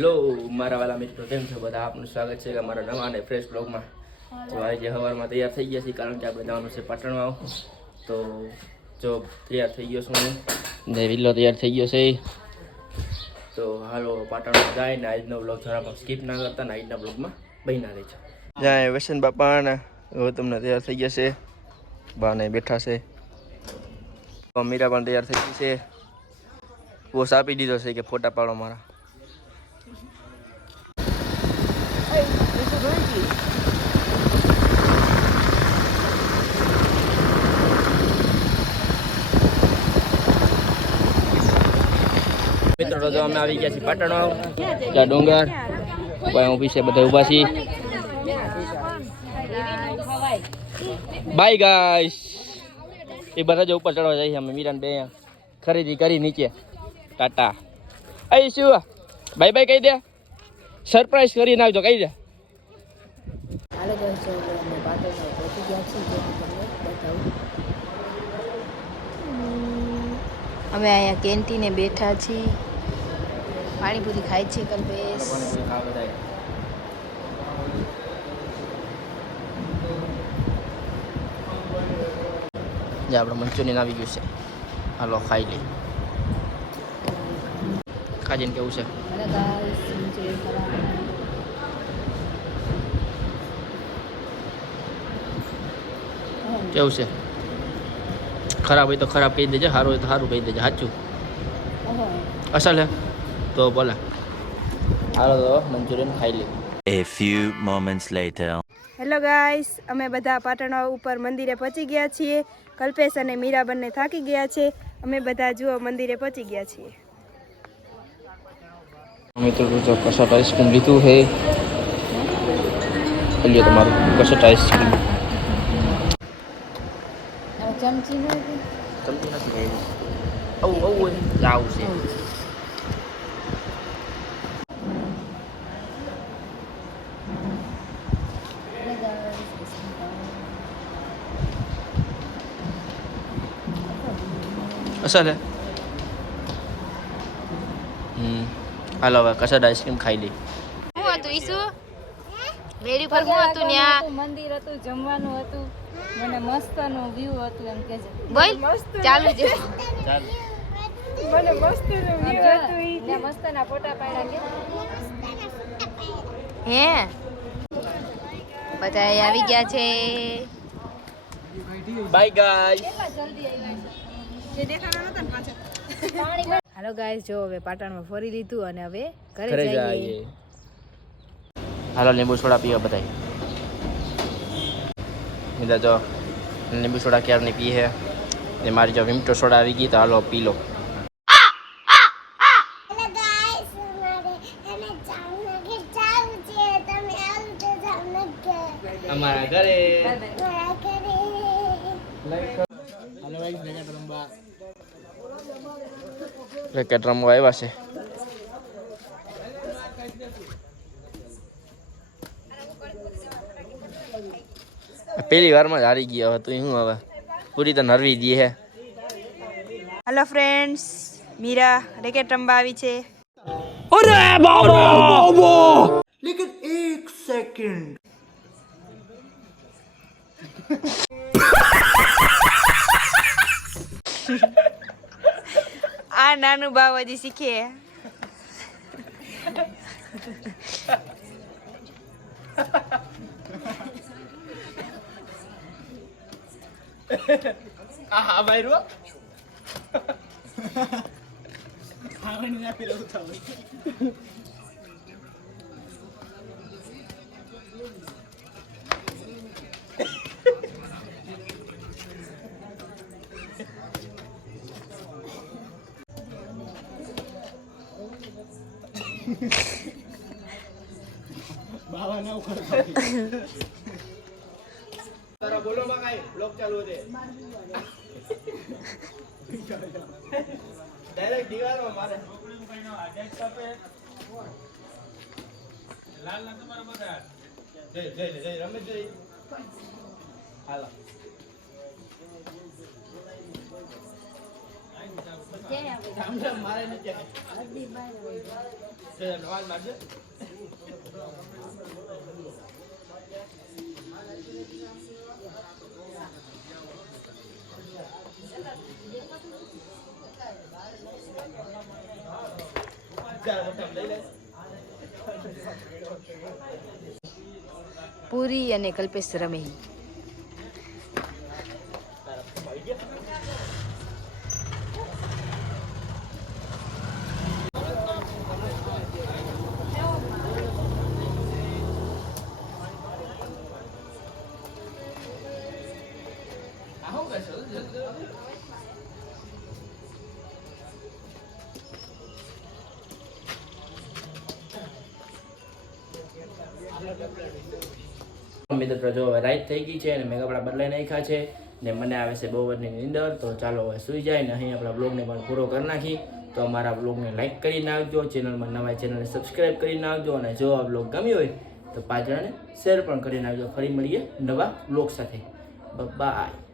Hello મારા વાલા મિત્રો, કેમ છો બધા? આપનું સ્વાગત છે અમારા નવા અને ફ્રેશ બ્લોગમાં. તો આજે સવારમાં તૈયાર થઈ ગયા છીએ, કારણ કે આપણે જવાનું છે પાટણમાં. તો જો તૈયાર થઈ ગયો છું હું ને વિલ્લો તૈયાર થઈ ગયો છે. તો હાલો પાટણમાં જાય ને આજનો બ્લોગ જરા પણ સ્કીપ ના કરતા ને આજના બ્લોગમાં બન્યા રહેજો. જાય વસન બાપા ને તમને તૈયાર થઈ ગયા છે, બાને બેઠા છે. મીરા પણ તૈયાર થઈ ગઈ છે. પોસ આપી દીધો છે કે ફોટા પાડો મારા. મિત્રો તો અમે આવી ગયા છીએ પાટણમાં. ત્યાં ડુંગર ઊભી છે, બધા ઊભા છીએ. Bye guys. એ બધા જ ઉપર ચડવા જઈએ અમે. મીરાન બે ખરીદી કરી નીચે. ટાટા. અહીં શું બાય બાય કહી દે, સરપ્રાઈઝ કરી નાખજો, કહી દે. હાલો ગાઈસ, અમે પાટણમાં પહોંચી ગયા છીએ. જો હું તમને બતાવું, અમે અહીંયા કેન્ટીને બેઠા છીએ, પાણીપુરી ખાય છે કલ્પેશ. જે આપણે મંચુરિયન આવી ગયું છે, હાલો ખાઈ લઈ. ખાજીને કેવું છે? હાલો ગાઈસ, મંચુરિયન ખાવા. કેવું છે? ખરાબ હોય તો ખરાબ કહી દેજે, સારું હોય તો સારું કહી દેજે. સાચું અસલ હે તો બોલા. હાલો તો મંચુરિયન ખાઈ લે. A few moments later. Hello guys, અમે બધા પાટણ ઉપર મંદિરે પહોંચી ગયા છીએ. કલ્પેશ અને મીરા બંને થાકી ગયા છે. અમે બધા જુઓ મંદિરે પહોંચી ગયા છીએ. મિત્રો તો કસટ આઈસ્ક્રીમ લીધું છે. લ્યો તમારું કસટ આઈસ્ક્રીમ. ચમચી નથી, ચમચી નથી. આવું જાવ છે. અસલ હે. હાલો હવે કસટ આઈસ્ક્રીમ ખાઈ લઈ. શું હતું ઈસુ? વેડી પર શું હતું? ત્યાં મંદિર હતું, જમવાનું હતું, મને મસ્તનો વ્યૂ હતું. એમ કે છે બોલ ચાલુ છે. ચાલ મને મસ્તનો વ્યૂ હતું. ઈ મસ્તના ફોટા પાડ્યા કે હે બધા આવી ગયા છે. Bye guys. હાલો ગાઈસ, જો હવે પાટણમાં ફરી લીધું અને હવે ઘરે ઘરે જઈએ. જઈએ. હાલો લીંબુ સોડા પીવા બધાય. બધા જો લીંબુ સોડા ક્યારની પી હે. ને મારી જો વિમટો સોડા આવી ગઈ, તો હાલો પી લો. અમારા ઘરે ક્રિકેટ રમવા આવ્યા છે. પેલી વારમાં જ હારી ગયા હતું. શું હવે પૂરી તો નરવી દી હે. હેલો ફ્રેન્ડ્સ, મીરા રેકેટ રમવા આવી છે. અરે બાબા લેકિન એક સેકન્ડ. આ નાનું બાવ હજી શીખે. આ ભાઈ રો બાવા ના ઉખડ. તારા બોલો માં કાઈ બ્લોક ચાલુ છે. ડાયરેક્ટ દીવાલમાં મારે. લાલ ના તમારા બધા જય રમેશ જય હાલો. મારે નથી નવાજ મારજો. પૂરી અને કલ્પેશ રમે. મિત્રો જો હવે રાઈટ થઈ ગઈ છે અને મેં કપડા બદલાઈ નાખ્યા છે ને મને આવે છે બહુ બધી નીંદર. તો ચાલો હવે સુઈ જાય ને અહીં આપણા બ્લોગને પણ પૂરો કરી નાખી. તો અમારા બ્લોગને લાઈક કરી નાખજો, ચેનલમાં નવા ચેનલને સબસ્ક્રાઈબ કરી નાખજો અને જો આ બ્લોગ ગમ્યો હોય તો 5 જણાને શેર પણ કરી નાખજો. ફરી મળીએ નવા બ્લોગ સાથે. બાય.